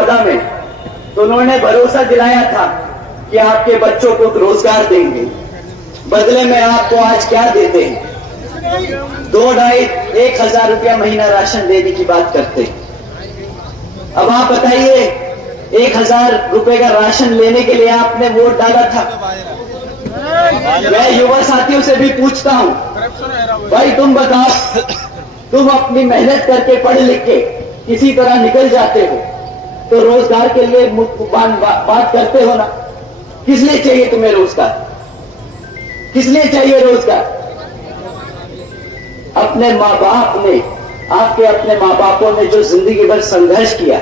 2014 में तो उन्होंने भरोसा दिलाया था कि आपके बच्चों को रोजगार देंगे। बदले में आपको आज क्या देते हैं? 2-2,5-1,000 रुपया महीना राशन देने की बात करते हैं। अब आप बताइए, 1,000 रुपए का राशन लेने के लिए आपने वोट डाला था। मैं युवा साथियों से भी पूछता हूं, भाई तुम बताओ, तुम अपनी मेहनत करके पढ़ लिख के किसी तरह निकल जाते हो तो रोजगार के लिए बात करते हो ना। किस लिए चाहिए तुम्हें रोजगार? किस लिए चाहिए रोजगार? अपने माँ बाप ने, आपके अपने माँ बापों ने जो जिंदगी भर संघर्ष किया,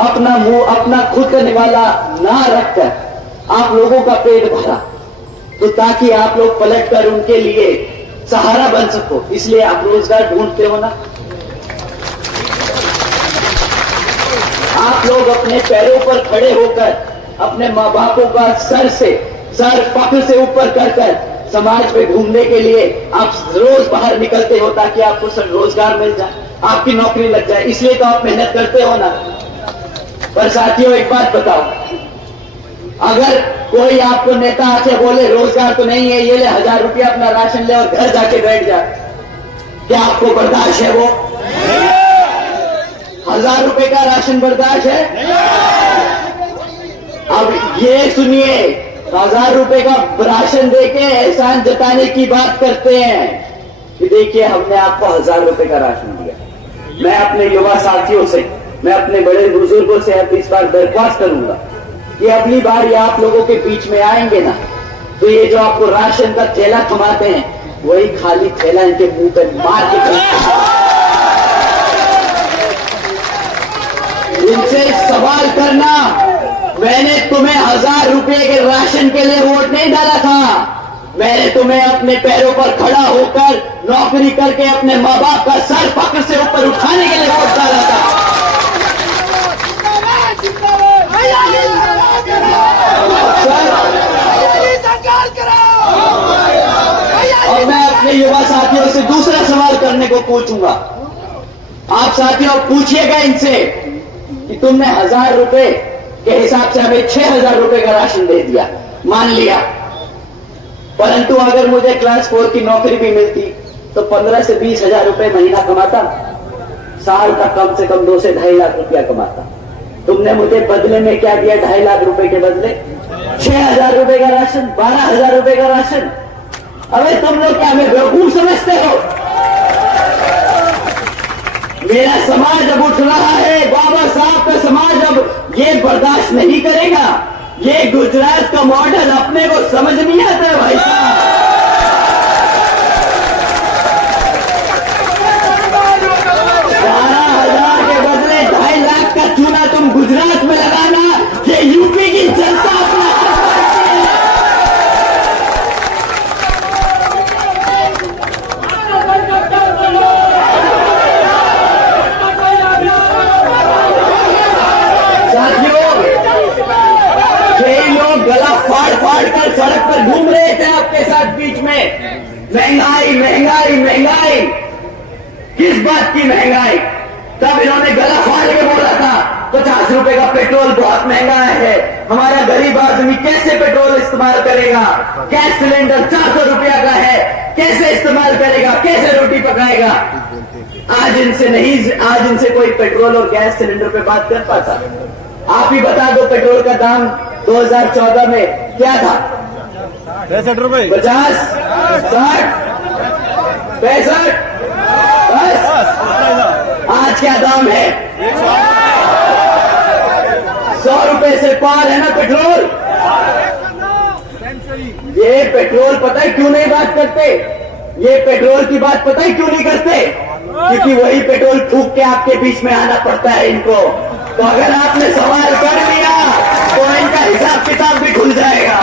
अपना मुंह अपना खुद का निवाला ना रखकर आप लोगों का पेट भरा, तो ताकि आप लोग पलटकर उनके लिए सहारा बन सको, इसलिए आप रोजगार ढूंढते हो ना। आप लोग अपने पैरों पर खड़े होकर अपने माँ बापों का सर फख्र से ऊपर कर समाज में घूमने के लिए आप रोज बाहर निकलते हो ताकि आपको रोजगार मिल जाए, आपकी नौकरी लग जाए, इसलिए तो आप मेहनत करते हो ना। पर साथियों एक बात बताओ, अगर कोई आपको नेता आके बोले रोजगार तो नहीं है, ये ले 1,000 रुपया अपना राशन ले और घर जाके बैठ जा, क्या आपको बर्दाश्त है? वो 1,000 रुपए का राशन बर्दाश्त है? अब ये सुनिए, 1,000 रुपए का राशन देके एहसान जताने की बात करते हैं कि देखिए हमने आपको 1,000 रुपए का राशन दिया। मैं अपने युवा साथियों से, मैं अपने बड़े बुजुर्गों से अब इस बार दरख्वास्त करूंगा कि अगली बार ये आप लोगों के बीच में आएंगे ना, तो ये जो आपको राशन का थैला थमाते हैं, वही खाली थैला इनके मुंह पे मार के इनसे सवाल करना, मैंने तुम्हें 1,000 रुपए के राशन के लिए वोट नहीं डाला था, मैंने तुम्हें अपने पैरों पर खड़ा होकर नौकरी करके अपने माँ बाप का सर फख्र से ऊपर उठाने के लिए वोट डाला था। और मैं अपने युवा साथियों से दूसरा सवाल करने को पूछूंगा। आप साथियों पूछिएगा इनसे कि तुमने 1,000 रुपए के हिसाब से हमें 6,000 रुपए का राशन दे दिया, मान लिया, परंतु अगर मुझे क्लास 4 की नौकरी भी मिलती तो 15 से 20,000 रुपए महीना कमाता, साल का कम से कम 2 से 2.5 लाख रुपया कमाता। तुमने मुझे बदले में क्या दिया? 2.5 लाख रुपए के बदले 6,000 रुपए का राशन, 12,000 रुपए का राशन। अबे तुम लोग क्या हमें बेवकूफ समझते हो? मेरा समाज अब उठ रहा है, बाबा साहब का समाज अब ये बर्दाश्त नहीं करेगा। ये गुजरात का मॉडल अपने को समझ नहीं आता भाई साहब। 12,000 के बदले 2.5 लाख का चूना तुम गुजरात में लगाना, ये यूपी की जनता अपना फाड़ कर सड़क पर घूम रहे थे आपके साथ बीच में। महंगाई महंगाई महंगाई, किस बात की महंगाई? तब इन्होंने गला फाड़ के बोला था 50 रुपए का पेट्रोल बहुत महंगा है, हमारा गरीब आदमी कैसे पेट्रोल इस्तेमाल करेगा? गैस सिलेंडर 400 रुपया का है, कैसे इस्तेमाल करेगा? कैसे रोटी पकाएगा? आज इनसे कोई पेट्रोल और गैस सिलेंडर पे बात कर पाता? आप ही बता दो, पेट्रोल का दाम 2014 में क्या था? 65 रुपए, 50, 60, 65, बस। आज क्या दाम है? 100 रुपए से पार है ना पेट्रोल। ये पेट्रोल पता है क्यों नहीं बात करते? ये पेट्रोल की बात पता है क्यों नहीं करते? क्योंकि वही पेट्रोल फूंक के आपके बीच में आना पड़ता है इनको। तो अगर आपने सवाल कर लिया तो इनका हिसाब किताब भी खुल जाएगा।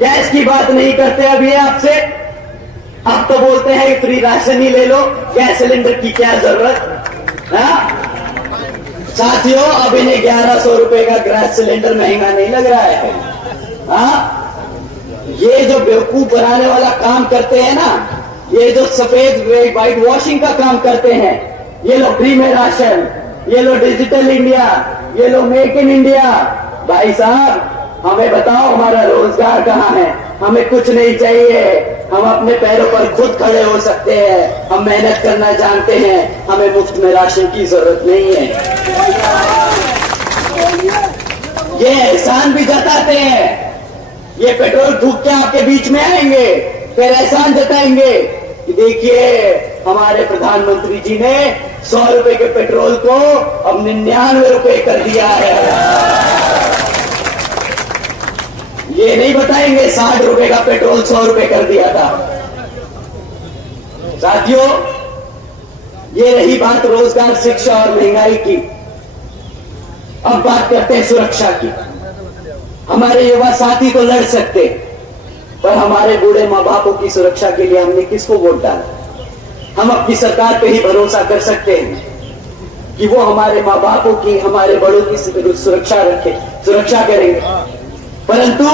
गैस की बात नहीं करते अब ये आपसे, अब तो बोलते हैं फ्री राशन ही ले लो, गैस सिलेंडर की क्या जरूरत? साथियों, अब इन्हें 1100 रुपए का गैस सिलेंडर महंगा नहीं लग रहा है। ये जो बेवकूफ बनाने वाला काम करते हैं ना, ये जो सफेद व्हाइट वॉशिंग का काम करते हैं, ये लो फ्री में राशन, ये लो डिजिटल इंडिया, ये लो मेक इन इंडिया। भाई साहब हमें बताओ हमारा रोजगार कहाँ है? हमें कुछ नहीं चाहिए, हम अपने पैरों पर खुद खड़े हो सकते हैं, हम मेहनत करना जानते हैं, हमें मुफ्त में राशन की जरूरत नहीं है। ये एहसान भी जताते हैं, ये पेट्रोल फूंक के आपके बीच में आएंगे, फिर एहसान जताएंगे कि देखिए हमारे प्रधानमंत्री जी ने 100 रुपए के पेट्रोल को अब 99 रुपए कर दिया है। ये नहीं बताएंगे 60 रुपए का पेट्रोल 100 रुपए कर दिया था। साथियों, ये रही बात रोजगार, शिक्षा और महंगाई की। अब बात करते हैं सुरक्षा की। हमारे युवा साथी तो लड़ सकते, पर हमारे बूढ़े माँ बापों की सुरक्षा के लिए हमने किसको वोट डाला? हम अपनी सरकार पे ही भरोसा कर सकते हैं कि वो हमारे माँ बापों की, हमारे बड़ों की सुरक्षा करेंगे। परंतु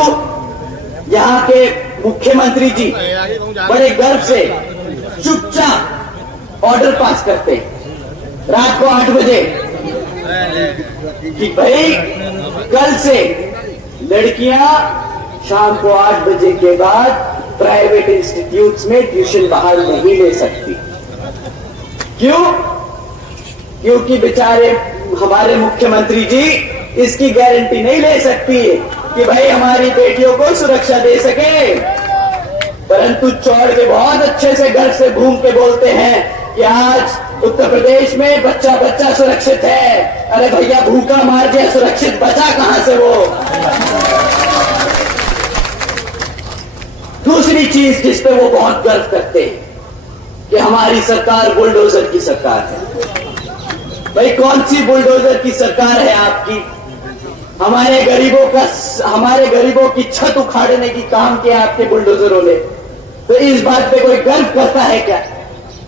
यहाँ के मुख्यमंत्री जी बड़े गर्व से चुपचाप ऑर्डर पास करते हैं रात को 8 बजे कि भाई कल से लड़कियां शाम को 8 बजे के बाद प्राइवेट इंस्टीट्यूट्स में ट्यूशन बाहर नहीं ले सकती। क्यों? क्योंकि बेचारे हमारे मुख्यमंत्री जी इसकी गारंटी नहीं ले सकती कि भाई हमारी बेटियों को सुरक्षा दे सके, परंतु चौड़ के बहुत अच्छे से घर से घूम के बोलते हैं कि आज उत्तर प्रदेश में बच्चा बच्चा सुरक्षित है। अरे भैया भूखा मार दिया, सुरक्षित बचा कहां से वो? दूसरी चीज जिस पे वो बहुत गर्व करते हैं कि हमारी सरकार बुलडोजर की सरकार है। भाई कौन सी बुलडोजर की सरकार है आपकी? हमारे गरीबों की छत उखाड़ने की काम किया आपके बुलडोजरों ने। तो इस बात पे कोई गर्व करता है क्या?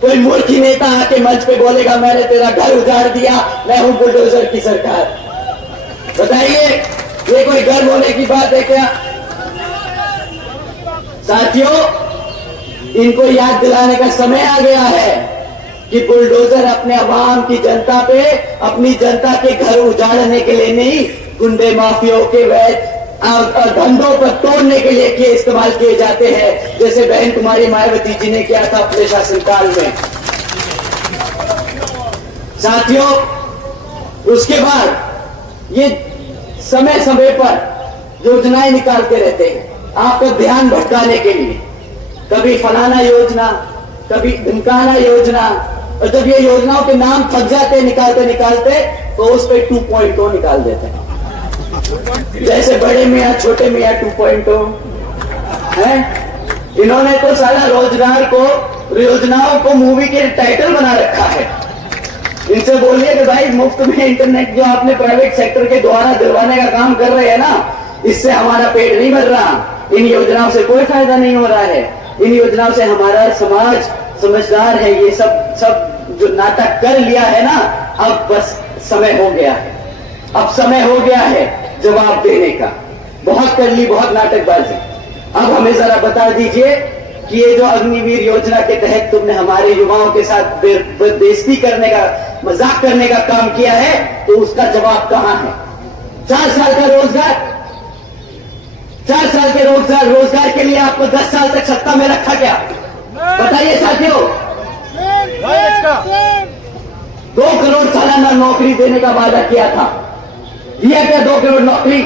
कोई मूर्खी नेता आके मंच पे बोलेगा मैंने तेरा घर उजाड़ दिया, मैं हूं बुलडोजर की सरकार? बताइए, ये कोई गर्व होने की बात है क्या? साथियों, इनको याद दिलाने का समय आ गया है कि बुलडोजर अपने अवाम की जनता पे, अपनी जनता के घर उजाड़ने के लिए नहीं, गुंडे माफियाओं के वैध धंधों पर तोड़ने के लिए इस्तेमाल किए जाते हैं, जैसे बहन कुमारी मायावती जी ने किया था अपने शासनकाल में। साथियों, उसके बाद ये समय समय पर योजनाएं निकालते रहते हैं आपको ध्यान भटकाने के लिए। कभी फलाना योजना, कभी ढिमकाना योजना, और जब ये योजनाओं के नाम थक जाते निकालते निकालते तो उस पर 2.0 निकाल देते हैं, जैसे बड़े मियाँ छोटे मियाँ 2.0 है। इन्होंने तो सारा रोजगार को, योजनाओं को मूवी के टाइटल बना रखा है। इनसे बोलिए कि भाई मुफ्त में इंटरनेट जो आपने प्राइवेट सेक्टर के द्वारा दिलवाने का काम कर रहे हैं ना, इससे हमारा पेट नहीं भर रहा, इन योजनाओं से कोई फायदा नहीं हो रहा है, इन योजनाओं से हमारा समाज समझदार है। ये सब जो नाटक कर लिया है ना, अब बस समय हो गया है, अब समय हो गया है जवाब देने का। बहुत कर ली, बहुत नाटकबाजी। अब हमें जरा बता दीजिए कि ये जो अग्निवीर योजना के तहत तुमने हमारे युवाओं के साथ बेइज्जती करने का, मजाक करने का काम किया है, तो उसका जवाब कहां है? 4 साल का रोजगार, 4 साल के रोजगार के लिए आपको 10 साल तक सत्ता में रखा क्या? बताइए साथियों। 2 करोड़ सालाना नौकरी देने का वादा किया था, दिया क्या 2 करोड़ नौकरी?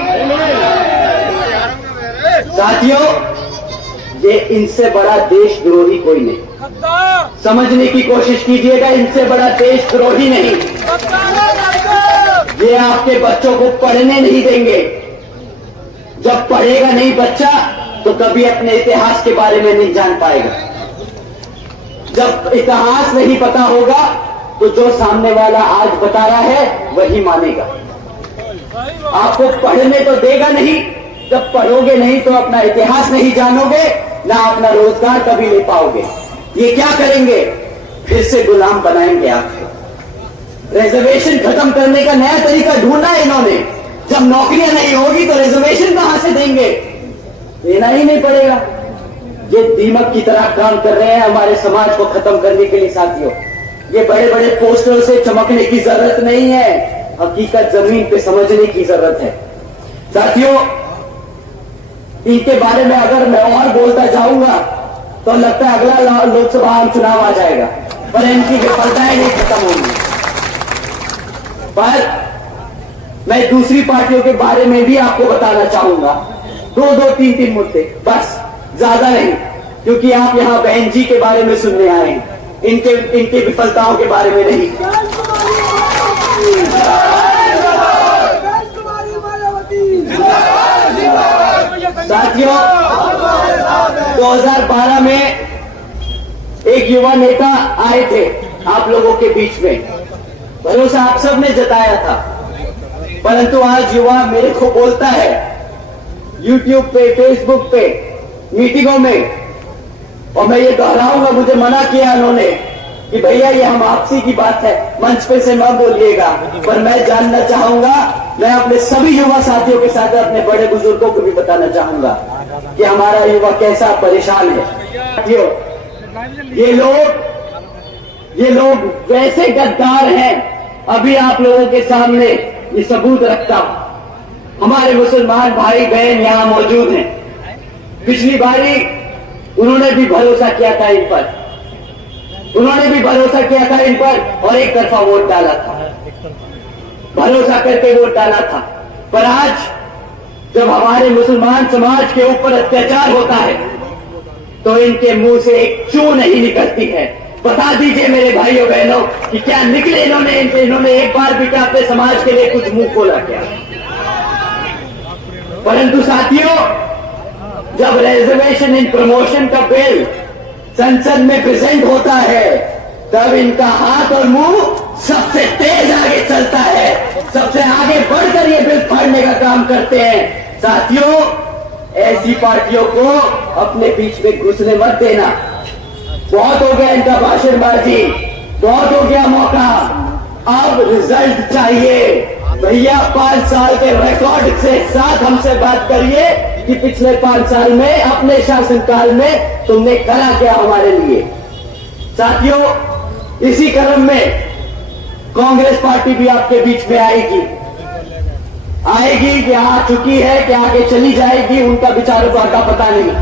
साथियों, ये इनसे बड़ा देशद्रोही कोई नहीं। समझने की कोशिश कीजिएगा, इनसे बड़ा देशद्रोही नहीं। ये आपके बच्चों को पढ़ने नहीं देंगे। जब पढ़ेगा नहीं बच्चा तो कभी अपने इतिहास के बारे में नहीं जान पाएगा। जब इतिहास नहीं पता होगा तो जो सामने वाला आज बता रहा है वही मानेगा। आपको पढ़ने तो देगा नहीं, जब पढ़ोगे नहीं तो अपना इतिहास नहीं जानोगे, ना अपना रोजगार कभी ले पाओगे। ये क्या करेंगे? फिर से गुलाम बनाएंगे आपको। रिजर्वेशन खत्म करने का नया तरीका ढूंढा है इन्होंने। जब नौकरियां नहीं होगी तो रिजर्वेशन कहां से देंगे? देना ही नहीं पड़ेगा। ये दीमक की तरह काम कर रहे हैं हमारे समाज को खत्म करने के लिए। साथियों, ये बड़े बड़े पोस्टर से चमकने की जरूरत नहीं है, हकीकत जमीन पे समझने की जरूरत है। साथियों, इनके बारे में अगर मैं और बोलता जाऊंगा तो लगता है अगला लोकसभा चुनाव आ जाएगा, पर इनकी विफलताएं नहीं खत्म होंगी। पर मैं दूसरी पार्टियों के बारे में भी आपको बताना चाहूंगा, दो तीन मुद्दे, बस ज्यादा नहीं, क्योंकि आप यहां बहन जी के बारे में सुनने आए हैं, इनके विफलताओं के बारे में नहीं। साथियों, 2012 में एक युवा नेता आए थे आप लोगों के बीच में, भरोसा आप सब ने जताया था, परंतु आज युवा मेरे को बोलता है YouTube पे, फेसबुक पे, मीटिंगों में, और मैं ये दोहराऊंगा, मुझे मना किया उन्होंने कि भैया ये हम आपसी की बात है, मंच पे से मत बोलिएगा, पर मैं जानना चाहूंगा, मैं अपने सभी युवा साथियों के साथ अपने बड़े बुजुर्गों को भी बताना चाहूंगा कि हमारा युवा कैसा परेशान है। साथियों, ये लोग वैसे गद्दार हैं, अभी आप लोगों के सामने ये सबूत रखता हूं। हमारे मुसलमान भाई बहन यहां मौजूद हैं, पिछली बारी उन्होंने भी भरोसा किया था इन पर, और एक तरफा वोट डाला था, भरोसा करके वोट डाला था। पर आज जब हमारे मुसलमान समाज के ऊपर अत्याचार होता है तो इनके मुंह से एक चू नहीं निकलती है। बता दीजिए मेरे भाइयों बहनों कि क्या निकले इन्होंने एक बार भी क्या अपने समाज के लिए कुछ मुंह खोला क्या? परंतु साथियों, जब रिजर्वेशन इन प्रमोशन का बिल संसद में प्रेजेंट होता है, तब इनका हाथ और मुंह सबसे तेज आगे चलता है, सबसे आगे बढ़कर ये बिल फाड़ने का काम करते हैं। साथियों, ऐसी पार्टियों को अपने बीच में घुसने मत देना। बहुत हो गया इनका भाषणबाजी, बहुत हो गया मौका, अब रिजल्ट चाहिए। भैया 5 साल के रिकॉर्ड से साथ हमसे बात करिए कि पिछले 5 साल में अपने शासनकाल में तुमने करा क्या हमारे लिए। साथियों, इसी क्रम में कांग्रेस पार्टी भी आपके बीच में आएगी कि आ चुकी है, कि आगे चली जाएगी, उनका विचारों का पता नहीं।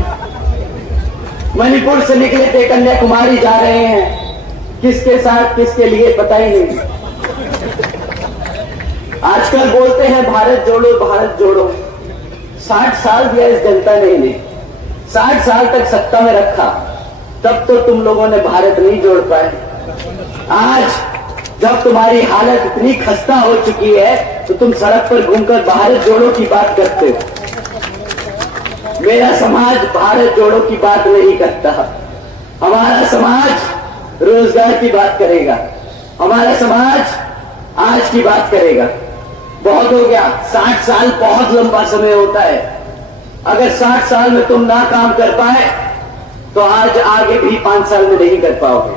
मणिपुर से निकले थे, कन्याकुमारी जा रहे हैं, किसके साथ किसके लिए पता ही नहीं। आजकल बोलते हैं भारत जोड़ो, भारत जोड़ो। 60 साल दिया इस जनता ने इन्हें, 60 साल तक सत्ता में रखा, तब तो तुम लोगों ने भारत नहीं जोड़ पाए। आज जब तुम्हारी हालत इतनी खस्ता हो चुकी है तो तुम सड़क पर घूमकर भारत जोड़ो की बात करते हो। मेरा समाज भारत जोड़ो की बात नहीं करता। हमारा समाज रोजगार की बात करेगा, हमारा समाज आज की बात करेगा। बहुत हो गया, 60 साल बहुत लंबा समय होता है। अगर 60 साल में तुम ना काम कर पाए तो आज आगे भी 5 साल में नहीं कर पाओगे।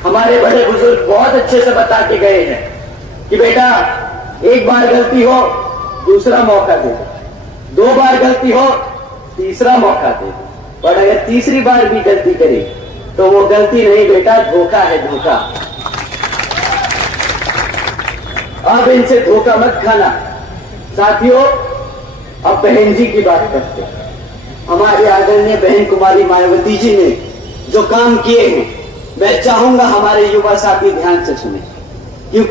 हमारे बड़े बुजुर्ग बहुत अच्छे से बता के गए हैं कि बेटा, एक बार गलती हो दूसरा मौका दे दो, 2 बार गलती हो तीसरा मौका दे दो, पर अगर तीसरी बार भी गलती करे तो वो गलती नहीं बेटा, धोखा है, धोखा। अब इनसे धोखा मत खाना। साथियों, अब बहन जी की बात करते हैं। हमारी आदरणीय बहन कुमारी मायावती जी ने जो काम किए हैं, मैं चाहूंगा हमारे युवा साथी ध्यान से सुने।